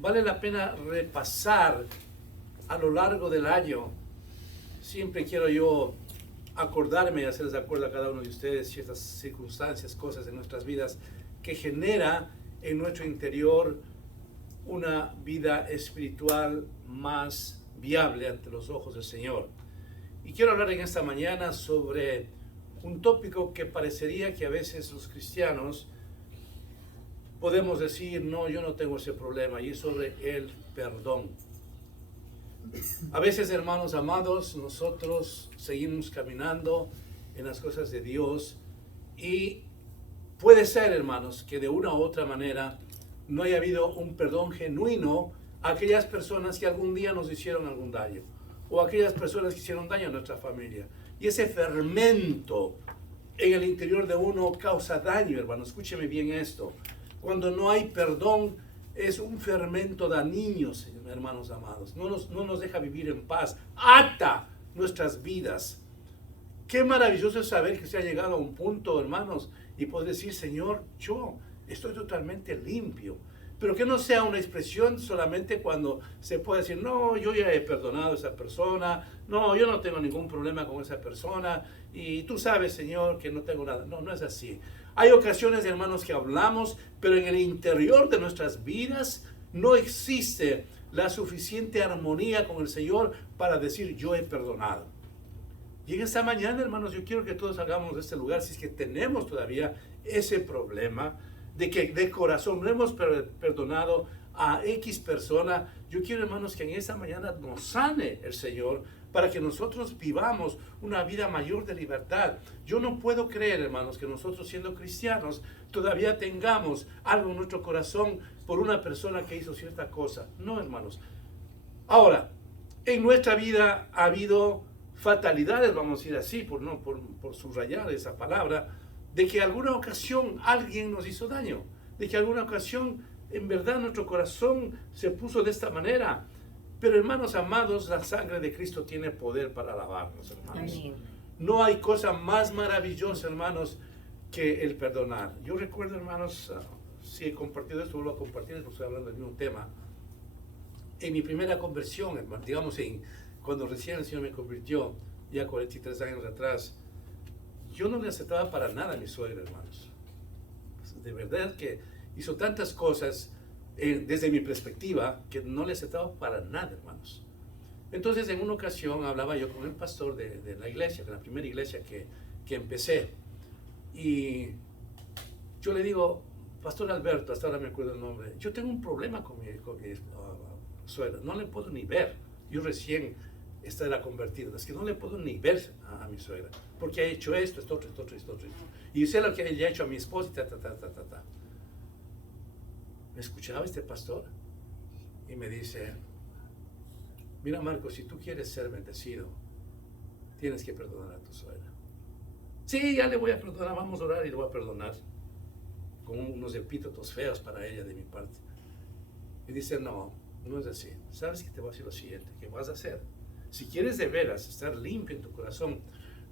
vale la pena repasar a lo largo del año. Siempre quiero yo acordarme y hacerles de acuerdo a cada uno de ustedes ciertas circunstancias, cosas en nuestras vidas que genera en nuestro interior una vida espiritual más viable ante los ojos del Señor. Y quiero hablar en esta mañana sobre un tópico que parecería que a veces los cristianos podemos decir, no, yo no tengo ese problema, y es sobre el perdón. A veces, hermanos amados, nosotros seguimos caminando en las cosas de Dios y puede ser, hermanos, que de una u otra manera no haya habido un perdón genuino a aquellas personas que algún día nos hicieron algún daño, o a aquellas personas que hicieron daño a nuestra familia. Y ese fermento en el interior de uno causa daño, hermano. Escúcheme bien esto. Cuando no hay perdón, es un fermento dañino, hermanos amados. No nos deja vivir en paz. Ata nuestras vidas. Qué maravilloso es saber que se ha llegado a un punto, hermanos, y poder decir, Señor, yo estoy totalmente limpio. Pero que no sea una expresión solamente cuando se puede decir, no, yo ya he perdonado a esa persona, no, yo no tengo ningún problema con esa persona, y tú sabes, Señor, que no tengo nada. No, no es así. Hay ocasiones, hermanos, que hablamos, pero en el interior de nuestras vidas no existe la suficiente armonía con el Señor para decir, yo he perdonado. Y en esta mañana, hermanos, yo quiero que todos salgamos de este lugar, si es que tenemos todavía ese problema, de que de corazón no hemos perdonado a X persona. Yo quiero, hermanos, que en esta mañana nos sane el Señor para que nosotros vivamos una vida mayor de libertad. Yo no puedo creer, hermanos, que nosotros siendo cristianos todavía tengamos algo en nuestro corazón por una persona que hizo cierta cosa. No, hermanos. Ahora, en nuestra vida ha habido fatalidades, vamos a decir así, por subrayar esa palabra, de que alguna ocasión alguien nos hizo daño, de que alguna ocasión en verdad nuestro corazón se puso de esta manera. Pero, hermanos amados, la sangre de Cristo tiene poder para lavarnos, hermanos. Amén. No hay cosa más maravillosa, hermanos, que el perdonar. Yo recuerdo, hermanos, si he compartido esto, vuelvo a compartir, porque estoy hablando del mismo tema. En mi primera conversión, hermanos, digamos, cuando recién el Señor me convirtió, ya 43 años atrás, yo no le aceptaba para nada a mi suegra, hermanos. De verdad que hizo tantas cosas desde mi perspectiva que no le aceptaba para nada, hermanos. Entonces, en una ocasión hablaba yo con el pastor de la iglesia, de la primera iglesia que empecé. Y yo le digo, Pastor Alberto, hasta ahora me acuerdo el nombre, yo tengo un problema con mi suegra, no le puedo ni ver. Yo recién era convertido, es que no le puedo ni ver a mi suegra, porque ha hecho esto, esto, otro. Y sé lo que ella ha hecho a mi esposa, Me escuchaba este pastor y me dice, mira, Marco, si tú quieres ser bendecido, tienes que perdonar a tu suegra. Sí, ya le voy a perdonar, vamos a orar y le voy a perdonar, con unos epítetos feos para ella de mi parte. Y dice, no es así. ¿Sabes qué te voy a decir lo siguiente? ¿Qué vas a hacer? Si quieres de veras estar limpio en tu corazón,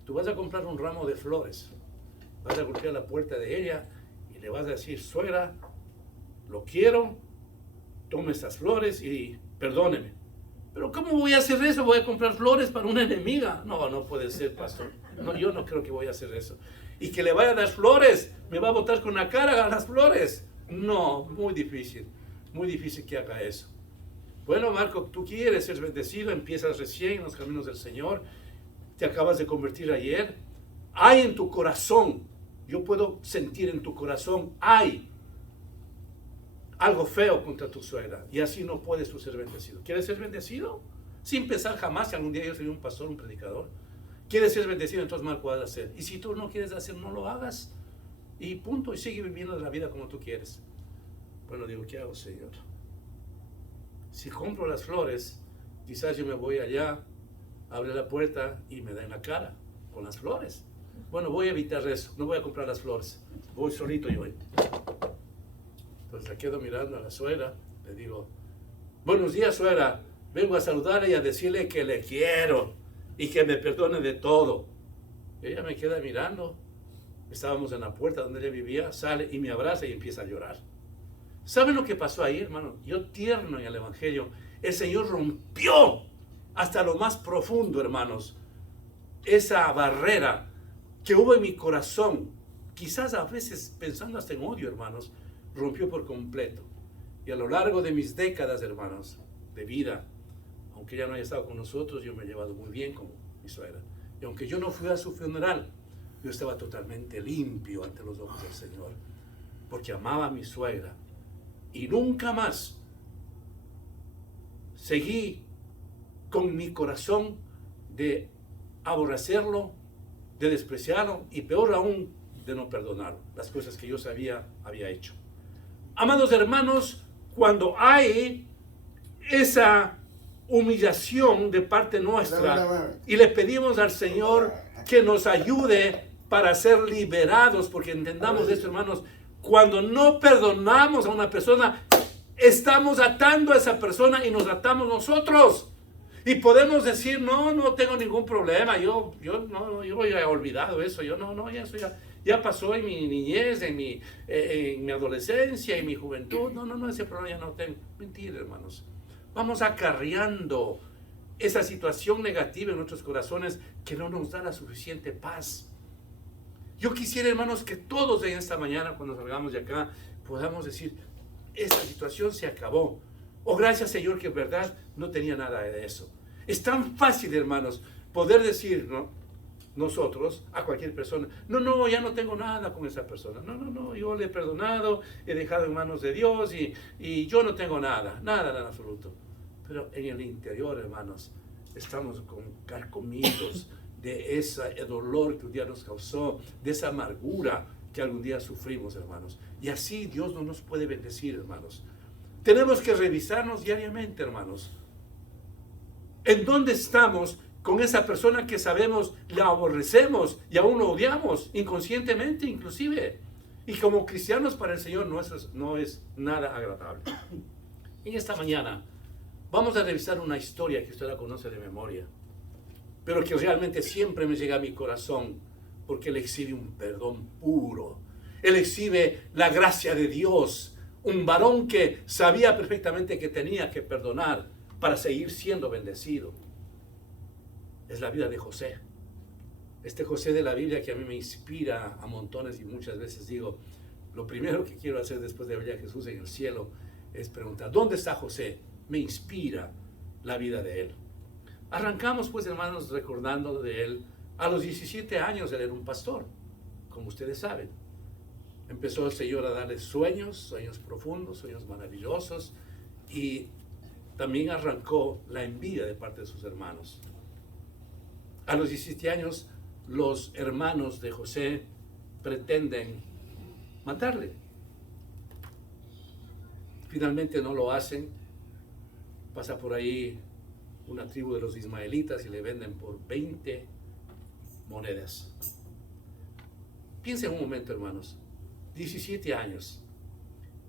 tú vas a comprar un ramo de flores, vas a golpear la puerta de ella y le vas a decir, suegra, lo quiero, tome estas flores y perdóneme. Pero ¿cómo voy a hacer eso? ¿Voy a comprar flores para una enemiga? No puede ser, pastor. No, yo no creo que voy a hacer eso. Y que le vaya a dar flores, me va a botar con la cara a las flores. No, muy difícil que haga eso. Bueno, Marco, tú quieres ser bendecido, empiezas recién en los caminos del Señor, te acabas de convertir ayer. Hay en tu corazón, yo puedo sentir en tu corazón, hay algo feo contra tu suegra, y así no puedes tú ser bendecido. ¿Quieres ser bendecido? Sin pensar jamás que algún día yo seré un pastor, un predicador. ¿Quieres ser bendecido? Entonces, Marco, haz hacer. Y si tú no quieres hacer, no lo hagas. Y punto, y sigue viviendo la vida como tú quieres. Bueno, digo, ¿qué hago, Señor? Si compro las flores, quizás yo me voy allá, abre la puerta y me da en la cara con las flores. Bueno, voy a evitar eso, no voy a comprar las flores. Voy solito yo. Entonces la quedo mirando a la suegra, le digo, buenos días, suegra, vengo a saludarle y a decirle que le quiero y que me perdone de todo. Ella me queda mirando, estábamos en la puerta donde ella vivía, sale y me abraza y empieza a llorar. ¿Saben lo que pasó ahí, hermano? Yo tierno en el Evangelio, el Señor rompió hasta lo más profundo, hermanos, esa barrera que hubo en mi corazón, quizás a veces pensando hasta en odio, hermanos, rompió por completo. Y a lo largo de mis décadas, hermanos, de vida, aunque ella no haya estado con nosotros, yo me he llevado muy bien con mi suegra. Y aunque yo no fui a su funeral, yo estaba totalmente limpio ante los ojos del Señor, porque amaba a mi suegra. Y nunca más seguí con mi corazón de aborrecerlo, de despreciarlo y peor aún, de no perdonarlo, las cosas que yo sabía había hecho. Amados hermanos, cuando hay esa humillación de parte nuestra y le pedimos al Señor que nos ayude para ser liberados, porque entendamos esto, hermanos, cuando no perdonamos a una persona, estamos atando a esa persona y nos atamos nosotros. Y podemos decir, no tengo ningún problema, yo ya he olvidado eso, ya pasó en mi niñez, en mi adolescencia, en mi juventud, ese problema ya no tengo. Mentira, hermanos. Vamos acarreando esa situación negativa en nuestros corazones que no nos da la suficiente paz. Yo quisiera, hermanos, que todos en esta mañana, cuando salgamos de acá, podamos decir, esta situación se acabó. Oh, gracias, Señor, que en verdad no tenía nada de eso. Es tan fácil, hermanos, poder decir, ¿no?, nosotros a cualquier persona, ya no tengo nada con esa persona. Yo le he perdonado, he dejado en manos de Dios y yo no tengo nada en absoluto. Pero en el interior, hermanos, estamos carcomidos de ese dolor que un día nos causó, de esa amargura que algún día sufrimos, hermanos. Y así Dios no nos puede bendecir, hermanos. Tenemos que revisarnos diariamente, hermanos. ¿En dónde estamos con esa persona que sabemos la aborrecemos y aún lo odiamos, inconscientemente inclusive? Y como cristianos para el Señor no es nada agradable. En esta mañana vamos a revisar una historia que usted la conoce de memoria, pero que realmente siempre me llega a mi corazón, porque Él exhibe un perdón puro. Él exhibe la gracia de Dios, un varón que sabía perfectamente que tenía que perdonar para seguir siendo bendecido. Es la vida de José. Este José de la Biblia que a mí me inspira a montones, y muchas veces digo, lo primero que quiero hacer después de ver a Jesús en el cielo es preguntar, ¿dónde está José? Me inspira la vida de él. Arrancamos, pues, hermanos, recordando de él. A los 17 años él era un pastor, como ustedes saben. Empezó el Señor a darle sueños profundos, sueños maravillosos, y también arrancó la envidia de parte de sus hermanos. A los 17 años, los hermanos de José pretenden matarle. Finalmente no lo hacen. Pasa por ahí una tribu de los ismaelitas y le venden por 20 monedas. Piensen un momento, hermanos. 17 años.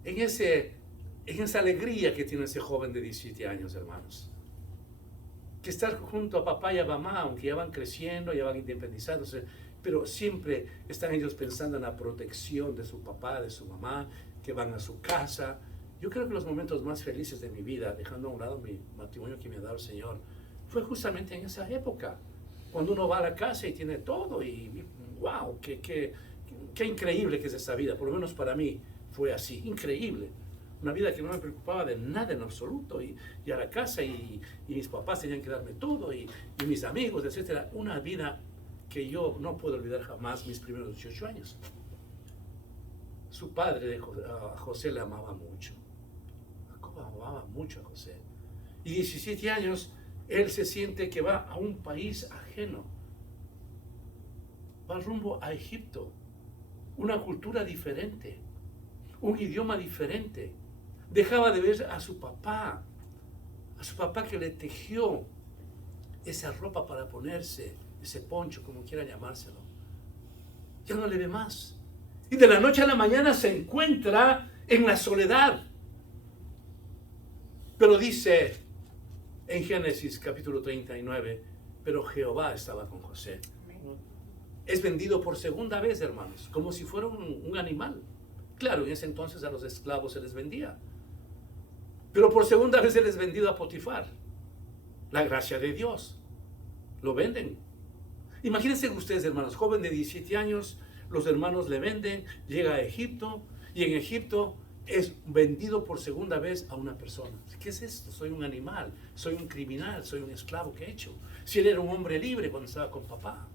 En esa alegría que tiene ese joven de 17 años, hermanos. Que estar junto a papá y a mamá, aunque ya van creciendo, ya van independizándose, pero siempre están ellos pensando en la protección de su papá, de su mamá, que van a su casa. Yo creo que los momentos más felices de mi vida, dejando a un lado mi matrimonio que me ha dado el Señor, fue justamente en esa época, cuando uno va a la casa y tiene todo, y wow, qué increíble que es esa vida. Por lo menos para mí fue así, increíble. Una vida que no me preocupaba de nada en absoluto, y a la casa, y mis papás tenían que darme todo, y mis amigos, etcétera. Una vida que yo no puedo olvidar jamás, mis primeros 18 años. Su padre, a José, le amaba mucho. Jacob amaba mucho a José. Y 17 años, él se siente que va a un país ajeno. Va rumbo a Egipto. Una cultura diferente. Un idioma diferente. Dejaba de ver a su papá que le tejió esa ropa para ponerse, ese poncho, como quiera llamárselo. Ya no le ve más. Y de la noche a la mañana se encuentra en la soledad. Pero dice en Génesis capítulo 39, pero Jehová estaba con José. Es vendido por segunda vez, hermanos, como si fuera un animal. Claro, en ese entonces a los esclavos se les vendía. Pero por segunda vez se les vendido a Potifar. La gracia de Dios. Lo venden. Imagínense ustedes, hermanos, joven de 17 años, los hermanos le venden, llega a Egipto, y en Egipto es vendido por segunda vez a una persona. ¿Qué es esto? Soy un animal, soy un criminal, soy un esclavo. ¿Qué he hecho? Si él era un hombre libre cuando estaba con papá.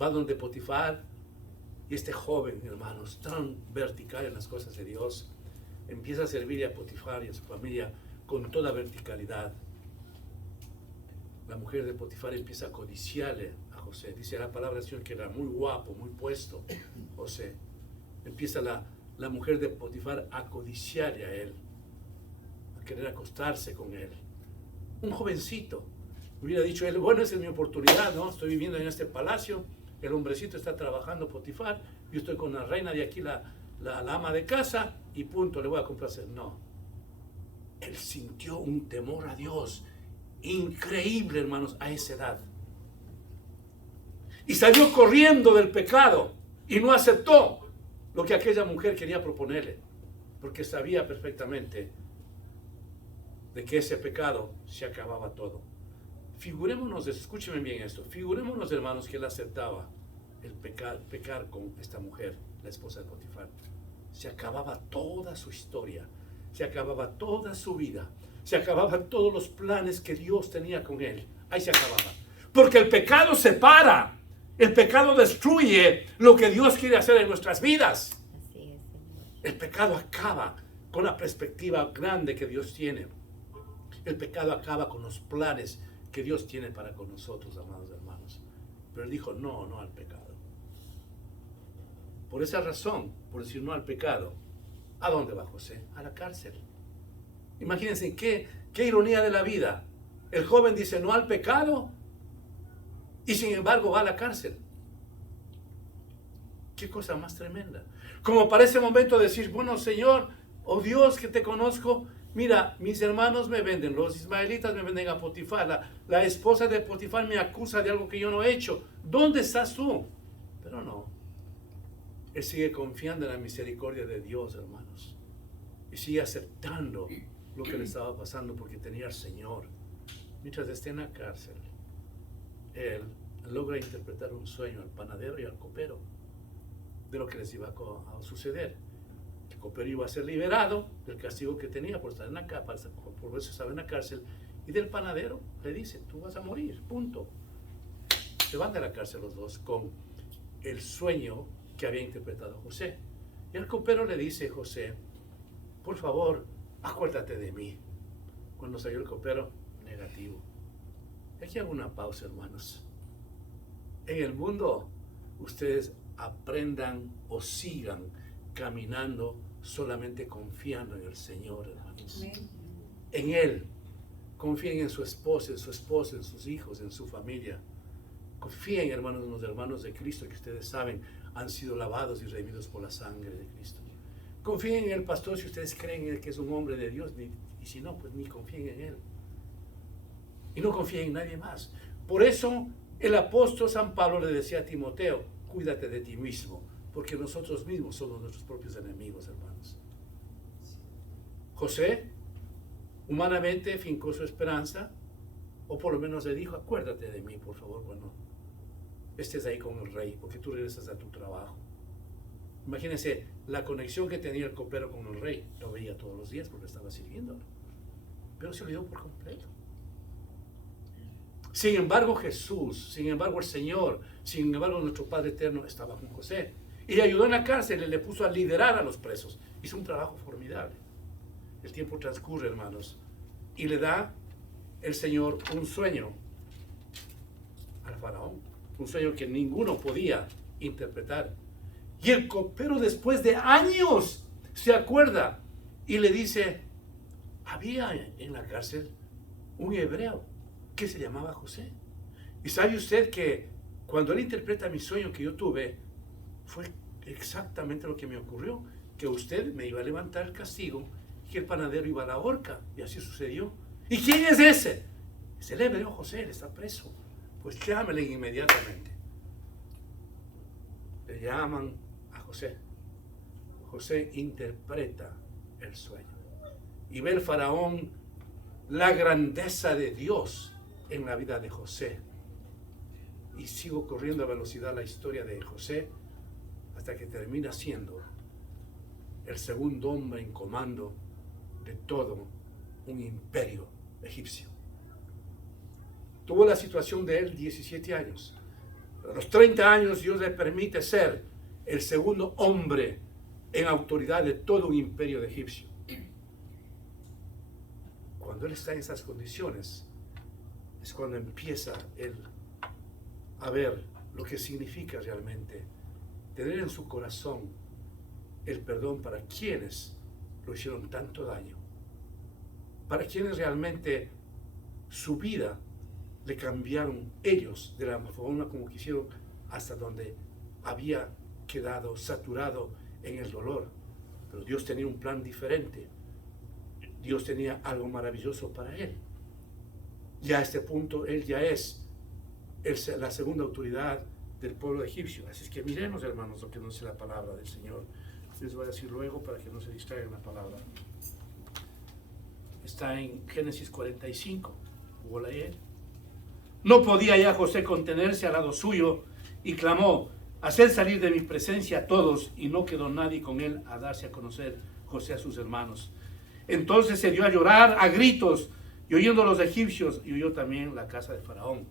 Va donde Potifar, y este joven, hermanos, tan vertical en las cosas de Dios, empieza a servir a Potifar y a su familia con toda verticalidad. La mujer de Potifar empieza a codiciarle a José. Dice la palabra del Señor que era muy guapo, muy puesto, José. Empieza la mujer de Potifar a codiciarle a él, a querer acostarse con él. Un jovencito. Hubiera dicho él, bueno, esa es mi oportunidad, ¿no? Estoy viviendo en este palacio, el hombrecito está trabajando, Potifar, yo estoy con la reina de aquí, la ama de casa, y punto, le voy a complacer. No. Él sintió un temor a Dios increíble, hermanos, a esa edad. Y salió corriendo del pecado y no aceptó lo que aquella mujer quería proponerle, porque sabía perfectamente de que ese pecado se acababa todo. Figurémonos, escúchenme bien esto, figurémonos, hermanos, que él aceptaba el pecar con esta mujer, la esposa de Potifar. Se acababa toda su historia, se acababa toda su vida, se acababan todos los planes que Dios tenía con él. Ahí se acababa. Porque el pecado separa, el pecado destruye lo que Dios quiere hacer en nuestras vidas. Así es, Señor. El pecado acaba con la perspectiva grande que Dios tiene. El pecado acaba con los planes que Dios tiene para con nosotros, amados hermanos. Pero él dijo no al pecado. Por esa razón, por decir no al pecado, ¿a dónde va José? A la cárcel. Imagínense qué ironía de la vida. El joven dice no al pecado y sin embargo va a la cárcel. Qué cosa más tremenda. Como para ese momento decir, bueno, Señor, oh Dios que te conozco, mira, mis hermanos me venden, los ismaelitas me venden a Potifar, la esposa de Potifar me acusa de algo que yo no he hecho. ¿Dónde estás tú? Pero no. Él sigue confiando en la misericordia de Dios, hermanos. Y sigue aceptando lo que le estaba pasando porque tenía al Señor. Mientras esté en la cárcel, él logra interpretar un sueño al panadero y al copero de lo que les iba a suceder. El copero iba a ser liberado del castigo que tenía por estar en la cárcel, por eso estaba en la cárcel, y del panadero le dice, tú vas a morir, punto. Se van de la cárcel los dos con el sueño que había interpretado José. Y el copero le dice, José, por favor, acuérdate de mí. Cuando salió el copero, negativo. Aquí hago una pausa, hermanos. En el mundo, ustedes aprendan o sigan caminando solamente confiando en el Señor, hermanos. Amén. En Él. Confíen en su esposa, en sus hijos, en su familia. Confíen, hermanos, en los hermanos de Cristo que ustedes saben han sido lavados y redimidos por la sangre de Cristo. Confíen en el pastor si ustedes creen en él que es un hombre de Dios, y si no, pues ni confíen en él. Y no confíen en nadie más. Por eso el apóstol San Pablo le decía a Timoteo, cuídate de ti mismo, porque nosotros mismos somos nuestros propios enemigos, hermanos. José, humanamente, fincó su esperanza, o por lo menos le dijo, acuérdate de mí, por favor, cuando estés ahí con el rey, porque tú regresas a tu trabajo. Imagínense la conexión que tenía el copero con el rey. Lo veía todos los días porque estaba sirviéndolo. Pero se olvidó por completo. Sin embargo, Jesús, sin embargo, el Señor, sin embargo, nuestro Padre Eterno estaba con José. Y le ayudó en la cárcel y le puso a liderar a los presos. Hizo un trabajo formidable. El tiempo transcurre, hermanos. Y le da el Señor un sueño al faraón. Un sueño que ninguno podía interpretar. Y el copero, después de años, se acuerda y le dice, había en la cárcel un hebreo que se llamaba José. Y sabe usted que cuando él interpreta mi sueño que yo tuve, fue exactamente lo que me ocurrió, que usted me iba a levantar el castigo y que el panadero iba a la horca. Y así sucedió. ¿Y quién es ese? Es el hebreo José, él está preso. Pues llámele inmediatamente. Le llaman a José. José interpreta el sueño y ve el faraón la grandeza de Dios en la vida de José. Y sigo corriendo a velocidad la historia de José hasta que termina siendo el segundo hombre en comando de todo un imperio egipcio. Tuvo la situación de él 17 años. A los 30 años Dios le permite ser el segundo hombre en autoridad de todo un imperio de egipcio. Cuando él está en esas condiciones, es cuando empieza él a ver lo que significa realmente tener en su corazón el perdón para quienes lo hicieron tanto daño, para quienes realmente su vida le cambiaron ellos de la forma como quisieron, hasta donde había quedado saturado en el dolor. Pero Dios tenía un plan diferente. Dios tenía algo maravilloso para él. Ya a este punto él ya es la segunda autoridad del pueblo egipcio. Así es que miremos, hermanos, lo que nos dice la palabra del Señor. Les voy a decir luego para que no se distraigan la palabra. Está en Génesis 45. ¿Hubo leer? No podía ya José contenerse al lado suyo y clamó: haced salir de mi presencia a todos. Y no quedó nadie con él a darse a conocer José a sus hermanos. Entonces se dio a llorar a gritos, y oyendo los egipcios, y oyó también la casa de Faraón.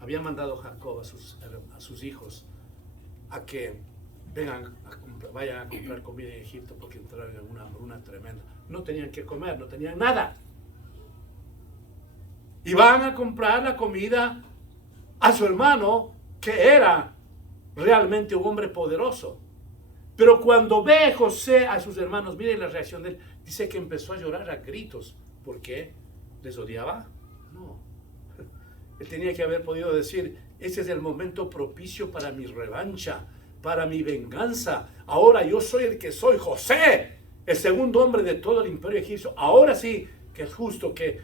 Había mandado Jacob a sus hijos a que vayan a comprar comida en Egipto, porque entraron en una hambruna tremenda. No tenían que comer, no tenían nada. Y van a comprar la comida a su hermano, que era realmente un hombre poderoso. Pero cuando ve José a sus hermanos, miren la reacción de él. Dice que empezó a llorar a gritos. ¿Por qué? ¿Les odiaba? No. Él tenía que haber podido decir: este es el momento propicio para mi revancha, para mi venganza. Ahora yo soy el que soy, José, el segundo hombre de todo el imperio egipcio. Ahora sí que es justo que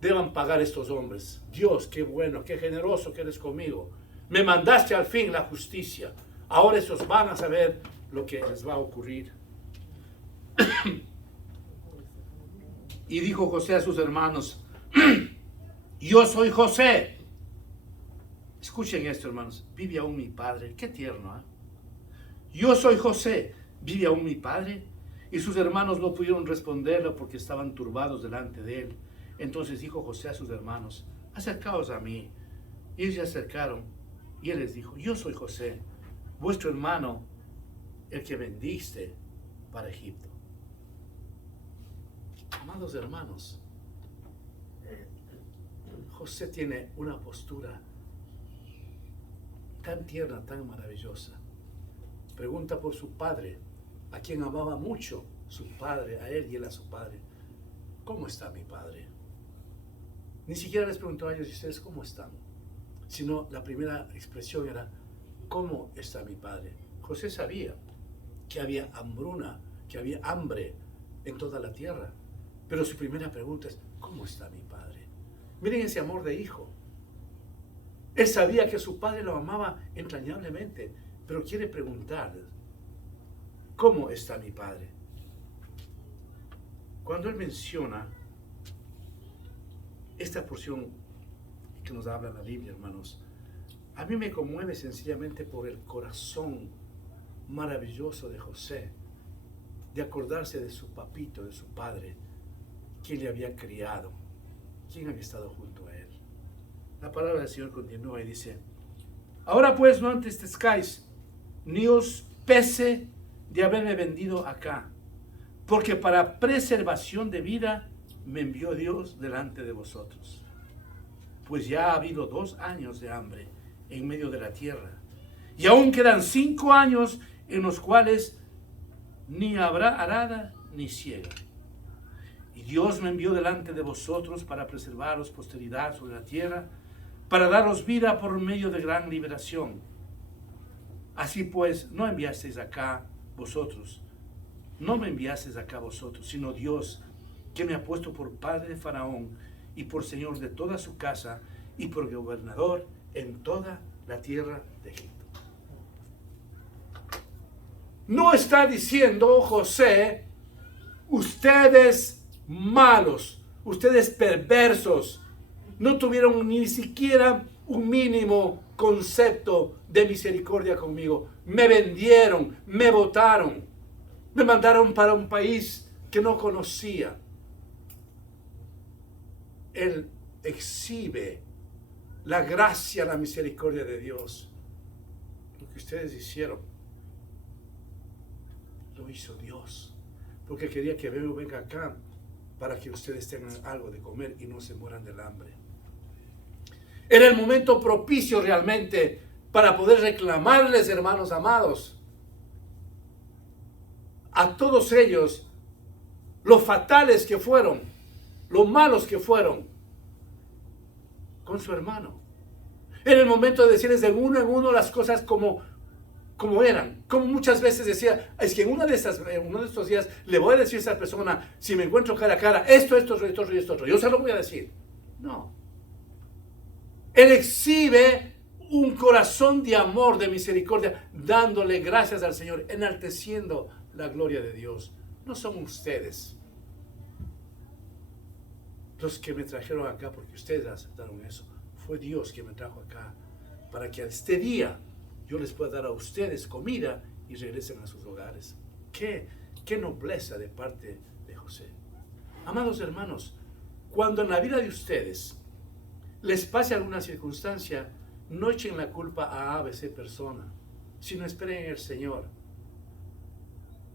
deban pagar estos hombres. Dios, qué bueno, qué generoso que eres conmigo. Me mandaste al fin la justicia. Ahora esos van a saber lo que les va a ocurrir. Y dijo José a sus hermanos: yo soy José. Escuchen esto, hermanos. ¿Vive aún mi padre? Qué tierno, ¿eh? Yo soy José. ¿Vive aún mi padre? Y sus hermanos no pudieron responderlo porque estaban turbados delante de él. Entonces dijo José a sus hermanos: acercaos a mí. Y ellos se acercaron, y él les dijo: yo soy José, vuestro hermano, el que vendiste para Egipto. Amados hermanos, José tiene una postura tan tierna, tan maravillosa. Pregunta por su padre, a quien amaba mucho su padre, a él y él a su padre: ¿cómo está mi padre? Ni siquiera les preguntó a ellos: ¿y ustedes cómo están? Sino la primera expresión era: ¿cómo está mi padre? José sabía que había hambruna, que había hambre en toda la tierra. Pero su primera pregunta es: ¿cómo está mi padre? Miren ese amor de hijo. Él sabía que su padre lo amaba entrañablemente, pero quiere preguntarle: ¿cómo está mi padre? Cuando él menciona esta porción que nos habla la Biblia, hermanos, a mí me conmueve sencillamente por el corazón maravilloso de José, de acordarse de su papito, de su padre, quien le había criado, quien había estado junto a él. La palabra del Señor continúa y dice: ahora pues no entristezcáis, ni os pese de haberme vendido acá, porque para preservación de vida me envió Dios delante de vosotros. Pues ya ha habido 2 años de hambre en medio de la tierra, y aún quedan 5 años en los cuales ni habrá arada ni siega. Y Dios me envió delante de vosotros para preservaros posteridad sobre la tierra, para daros vida por medio de gran liberación. Así pues, no enviasteis acá vosotros, no me enviasteis acá vosotros, sino Dios, que me ha puesto por padre de Faraón y por señor de toda su casa y por gobernador en toda la tierra de Egipto. No está diciendo José, ustedes malos, ustedes perversos, no tuvieron ni siquiera un mínimo concepto de misericordia conmigo. Me vendieron, me botaron, me mandaron para un país que no conocía. Él exhibe la gracia, la misericordia de Dios. Lo que ustedes hicieron, lo hizo Dios, porque quería que yo venga acá para que ustedes tengan algo de comer y no se mueran del hambre. Era el momento propicio realmente para poder reclamarles, hermanos amados, a todos ellos, lo fatales que fueron, lo malos que fueron con su hermano. Era el momento de decirles de uno en uno las cosas como eran. Como muchas veces decía, es que uno de estos días le voy a decir a esa persona, si me encuentro cara a cara, esto, yo se lo voy a decir. No. Él exhibe un corazón de amor, de misericordia, dándole gracias al Señor, enalteciendo la gloria de Dios. No son ustedes los que me trajeron acá porque ustedes aceptaron eso. Fue Dios que me trajo acá para que este día yo les pueda dar a ustedes comida y regresen a sus hogares. Qué nobleza de parte de José. Amados hermanos, cuando en la vida de ustedes les pase alguna circunstancia, no echen la culpa a ABC persona, sino esperen en el Señor.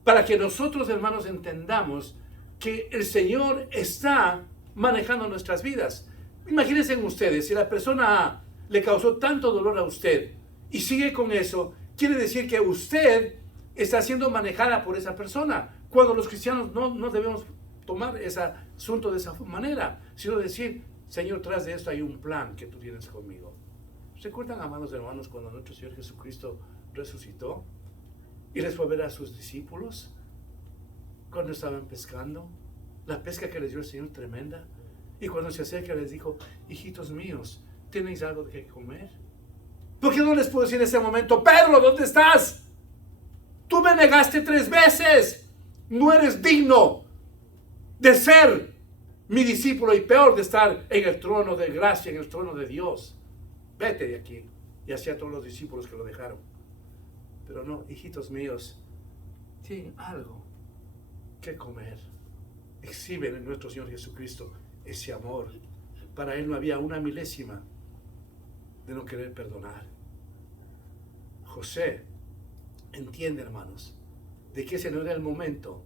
Para que nosotros, hermanos, entendamos que el Señor está manejando nuestras vidas. Imagínense ustedes, si la persona A le causó tanto dolor a usted y sigue con eso, quiere decir que usted está siendo manejada por esa persona. Cuando los cristianos no debemos tomar ese asunto de esa manera, sino decir, Señor, tras de esto hay un plan que tú tienes conmigo. ¿Recuerdan, amados hermanos, cuando nuestro Señor Jesucristo resucitó y les fue a ver a sus discípulos cuando estaban pescando? La pesca que les dio el Señor tremenda. Y cuando se acerca les dijo, hijitos míos, ¿tenéis algo que comer? ¿Por qué no les puedo decir en ese momento, Pedro, ¿dónde estás? Tú me negaste 3 veces. No eres digno de ser mi discípulo y peor de estar en el trono de gracia, en el trono de Dios. Vete de aquí. Y así a todos los discípulos que lo dejaron. Pero no, hijitos míos, tienen algo que comer. Exhiben en nuestro Señor Jesucristo ese amor. Para Él no había una milésima de no querer perdonar. José entiende, hermanos, de que ese no era el momento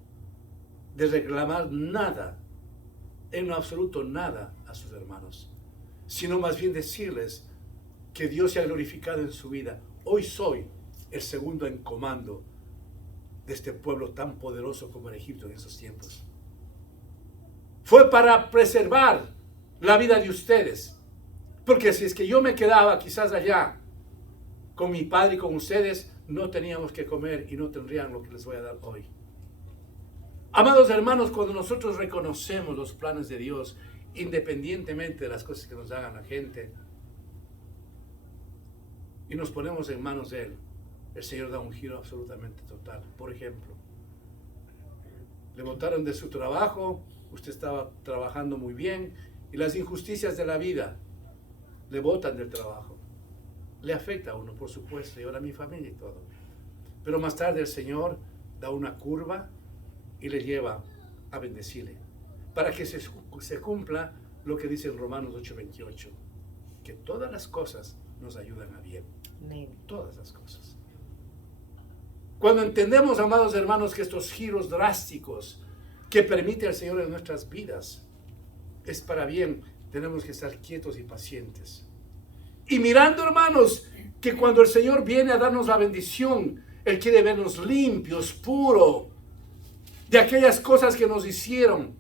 de reclamar nada, en lo absoluto nada, a sus hermanos, sino más bien decirles que Dios se ha glorificado en su vida. Hoy soy el segundo en comando de este pueblo tan poderoso como en Egipto en esos tiempos. Fue para preservar la vida de ustedes, porque si es que yo me quedaba quizás allá con mi padre y con ustedes, no teníamos que comer y no tendrían lo que les voy a dar hoy. Amados hermanos, cuando nosotros reconocemos los planes de Dios, independientemente de las cosas que nos hagan la gente, y nos ponemos en manos de Él, el Señor da un giro absolutamente total. Por ejemplo, le botaron de su trabajo, usted estaba trabajando muy bien, y las injusticias de la vida le botan del trabajo. Le afecta a uno, por supuesto, y ahora a mi familia y todo. Pero más tarde el Señor da una curva y le lleva a bendecirle, para que se cumpla lo que dice en Romanos 8:28, que todas las cosas nos ayudan a bien. Amén. Todas las cosas. Cuando entendemos, amados hermanos, que estos giros drásticos que permite el Señor en nuestras vidas es para bien, tenemos que estar quietos y pacientes. Y mirando, hermanos, que cuando el Señor viene a darnos la bendición, Él quiere vernos limpios, puros, de aquellas cosas que nos hicieron,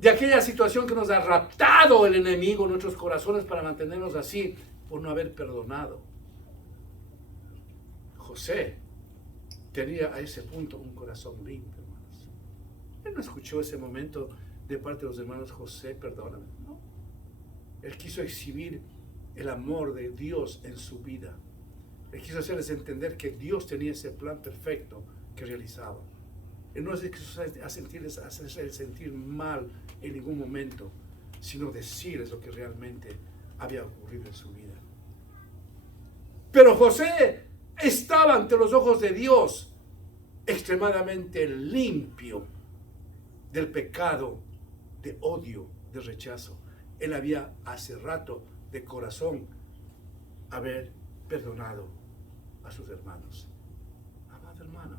de aquella situación que nos ha raptado el enemigo en nuestros corazones para mantenernos así, por no haber perdonado. José tenía a ese punto un corazón limpio, hermanos. Él no escuchó ese momento de parte de los hermanos, José, perdóname. No. Él quiso exhibir el amor de Dios en su vida. Él quiso hacerles entender que Dios tenía ese plan perfecto que realizaba. Él no les quiso hacerles sentir mal en ningún momento, sino decirles lo que realmente había ocurrido en su vida. Pero José estaba ante los ojos de Dios extremadamente limpio del pecado, de odio, de rechazo. Él había hace rato de corazón haber perdonado a sus hermanos. Amado hermano,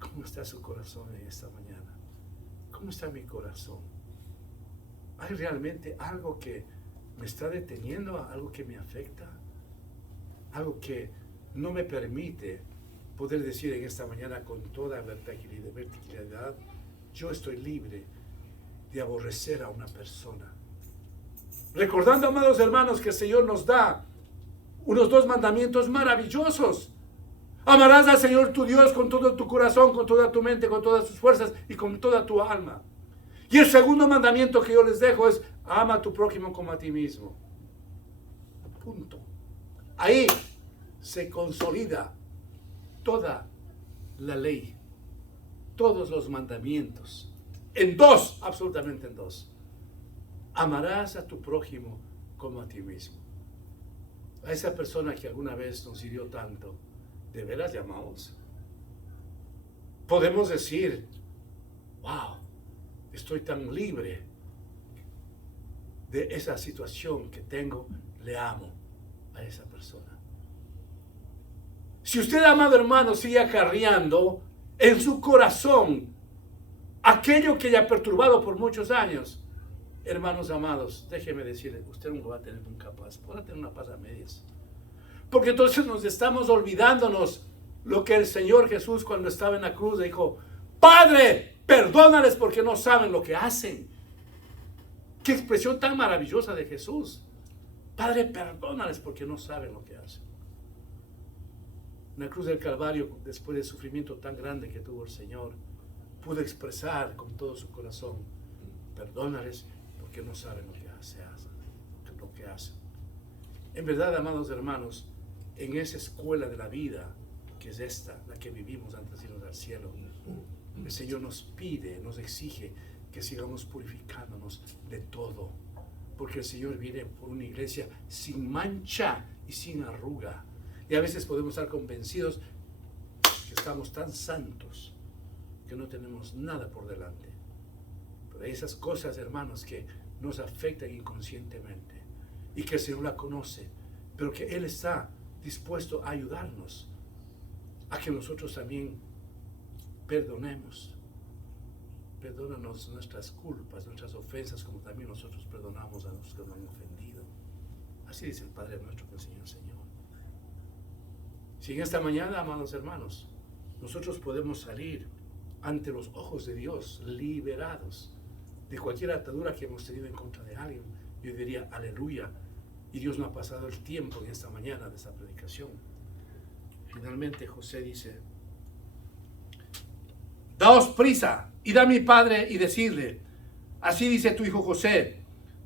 ¿cómo está su corazón en esta mañana? ¿Cómo está mi corazón? ¿Hay realmente algo que me está deteniendo, algo que me afecta? Algo que no me permite poder decir en esta mañana con toda verticalidad, yo estoy libre de aborrecer a una persona. Recordando, amados hermanos, que el Señor nos da unos 2 mandamientos maravillosos. Amarás al Señor tu Dios con todo tu corazón, con toda tu mente, con todas tus fuerzas y con toda tu alma. Y el segundo mandamiento que yo les dejo es, ama a tu prójimo como a ti mismo. Punto. Ahí se consolida toda la ley, todos los mandamientos. En 2, absolutamente en 2. Amarás a tu prójimo como a ti mismo. A esa persona que alguna vez nos hirió tanto, ¿de veras le amamos? Podemos decir, wow, estoy tan libre de esa situación que tengo, le amo a esa persona. Si usted, amado hermano, sigue acarreando en su corazón aquello que le ha perturbado por muchos años, hermanos amados, déjeme decirle, usted no va a tener nunca paz, podrá tener una paz a medias. Porque entonces nos estamos olvidándonos lo que el Señor Jesús cuando estaba en la cruz dijo, Padre, perdónales porque no saben lo que hacen. Qué expresión tan maravillosa de Jesús. Padre, perdónales porque no saben lo que hacen. En la cruz del Calvario, después del sufrimiento tan grande que tuvo el Señor, pudo expresar con todo su corazón, perdónales porque no saben lo que hacen. En verdad, amados hermanos, en esa escuela de la vida, que es esta, la que vivimos antes de irnos al cielo, el Señor nos pide, nos exige que sigamos purificándonos de todo, porque el Señor viene por una iglesia sin mancha y sin arruga. Y a veces podemos estar convencidos que estamos tan santos que no tenemos nada por delante. Pero hay esas cosas, hermanos, que nos afectan inconscientemente y que el Señor la conoce, pero que Él está dispuesto a ayudarnos a que nosotros también perdonemos. Perdónanos nuestras culpas, nuestras ofensas, como también nosotros perdonamos a los que nos han ofendido. Así dice el Padre nuestro que enseñó el Señor. Si en esta mañana, amados hermanos, nosotros podemos salir ante los ojos de Dios liberados de cualquier atadura que hemos tenido en contra de alguien, yo diría aleluya. Y Dios no ha pasado el tiempo en esta mañana de esta predicación. Finalmente José dice, daos prisa, id a mi padre y decidle, así dice tu hijo José,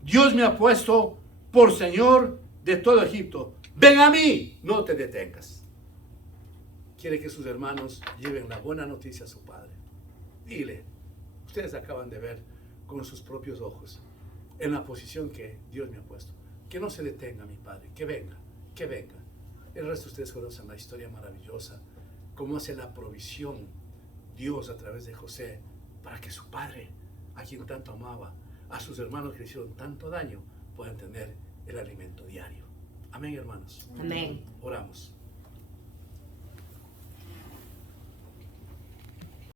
Dios me ha puesto por Señor de todo Egipto. Ven a mí, no te detengas. Quiere que sus hermanos lleven la buena noticia a su padre. Dile, ustedes acaban de ver con sus propios ojos en la posición que Dios me ha puesto. Que no se detenga mi padre, que venga, que venga. El resto de ustedes conocen la historia maravillosa, cómo hace la provisión Dios a través de José para que su padre, a quien tanto amaba, a sus hermanos que le hicieron tanto daño, puedan tener el alimento diario. Amén, hermanos. Amén. Oramos.